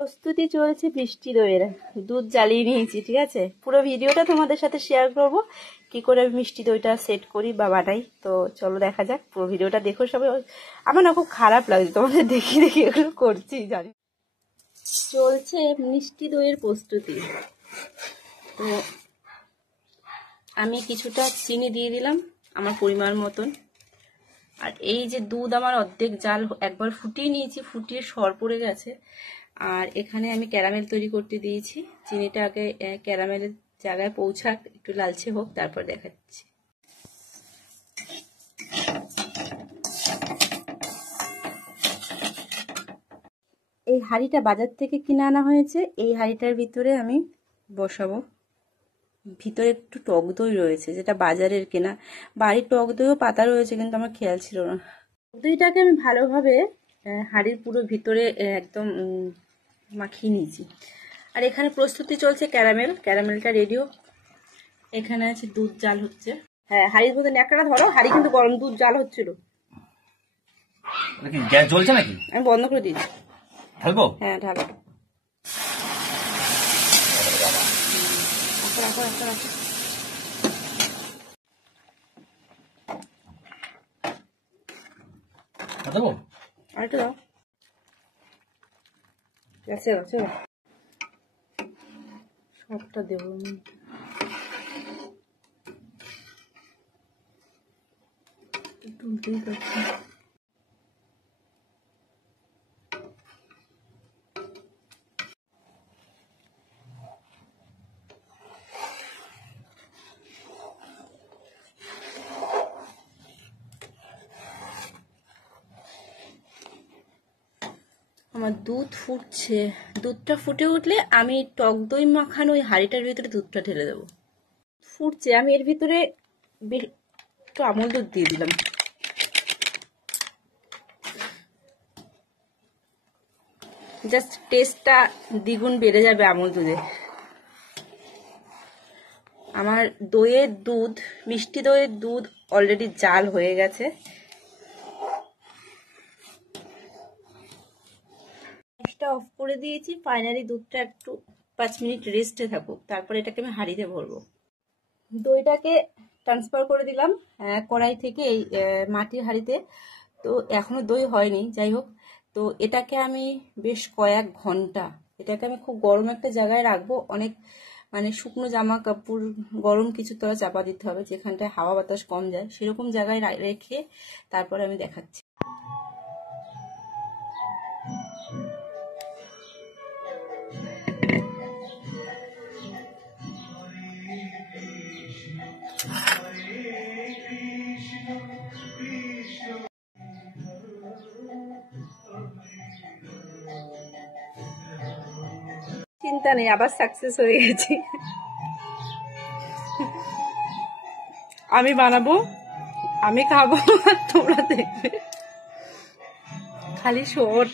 প্রস্তুতি চলছে মিষ্টি দইয়ের। দুধ জ্বালিয়ে নিয়েছি, ঠিক আছে। পুরো ভিডিওটা তোমাদের সাথে শেয়ার করব কি করে মিষ্টি দইটা সেট করি বা বানাই। তো চলো দেখা যাক, পুরো ভিডিওটা দেখো সবাই। আমার না খুব খারাপ লাগছে তোমাদের দেখি দেখি এগুলো করছি, জানি। চলছে মিষ্টি দইয়ের প্রস্তুতি। তো আমি কিছুটা চিনি দিয়ে দিলাম আমার পরিমাণ মতন। আর এই যে দুধ আমার অর্ধেক জাল একবার ফুটিয়ে নিয়েছি, ফুটিয়ে সর পড়ে গেছে। আর এখানে আমি ক্যারামেল তৈরি করতে দিয়েছি। চিনিটা আগে ক্যারামেলের জায়গায় পৌঁছাক, একটু লালচে হোক, তারপর দেখাচ্ছি। এই হাঁড়িটা বাজার থেকে কিনে আনা হয়েছে। এই হাঁড়িটার ভিতরে আমি বসাবো। ভিতরে একটু টক দই রয়েছে, যেটা বাজারের কেনা। বাড়ির টক দইও পাতা রয়েছে, কিন্তু আমার খেয়াল ছিল না। টক দইটাকে আমি ভালোভাবে হাঁড়ির পুরো ভিতরে একদম মাখিয়ে নিয়েছি। আর এখানে প্রস্তুতি চলছে ক্যারামেলটা রেডিও। এখানে আছে দুধ জাল হচ্ছে। হ্যাঁ, হাঁড়ির মধ্যে ন্যাকড়া ধরো, হাঁড়ি কিন্তু গরম, দুধ জাল হচ্ছিল। গ্যাস জ্বলছে নাকি? আমি বন্ধ করে দিয়েছি। ঢালবো? হ্যাঁ, ঢালো। রাখো রাখো রাখো। দেবো? আরেকটা দাও। আছে আছে, সবটা দেবো আমি। তুলতেই পারছি। আমার দুধ ফুটছে। দুধটা ফুটে উঠলে আমি টক দই মাখানো ওই হাঁড়িটার ভিতরে দুধটা ঢেলে দেবো। ফুটছে, আমি এর ভিতরে একটু আমুল দুধ দিয়ে দিলাম। জাস্ট টেস্টটা দ্বিগুণ বেড়ে যাবে আমুল দুধে। আমার দইয়ের দুধ, মিষ্টি দইয়ের দুধ অলরেডি জাল হয়ে গেছে। গ্যাসটা অফ করে দিয়েছি। ফাইনালি দুধটা একটু 5 মিনিট রেস্টে থাকুক, তারপর এটাকে আমি হাঁড়িতে ভরবো। দইটাকে ট্রান্সফার করে দিলাম কড়াই থেকে এই মাটির হাঁড়িতে। তো এখনো দই হয়নি, যাই হোক। তো এটাকে আমি বেশ কয়েক ঘন্টা, এটাকে আমি খুব গরম একটা জায়গায় রাখবো। অনেক শুকনো জামা কাপড়, গরম কিছু তলা চাপা দিতে হবে, যেখানটায় হাওয়া বাতাস কম যায়, সেরকম জায়গায় রেখে তারপরে আমি দেখাচ্ছি। চিন্তা নেই, আবার সাকসেস হয়ে গেছি। আমি বানাবো, আমি খাবো, আর তোমরা দেখবে। খালি শোর।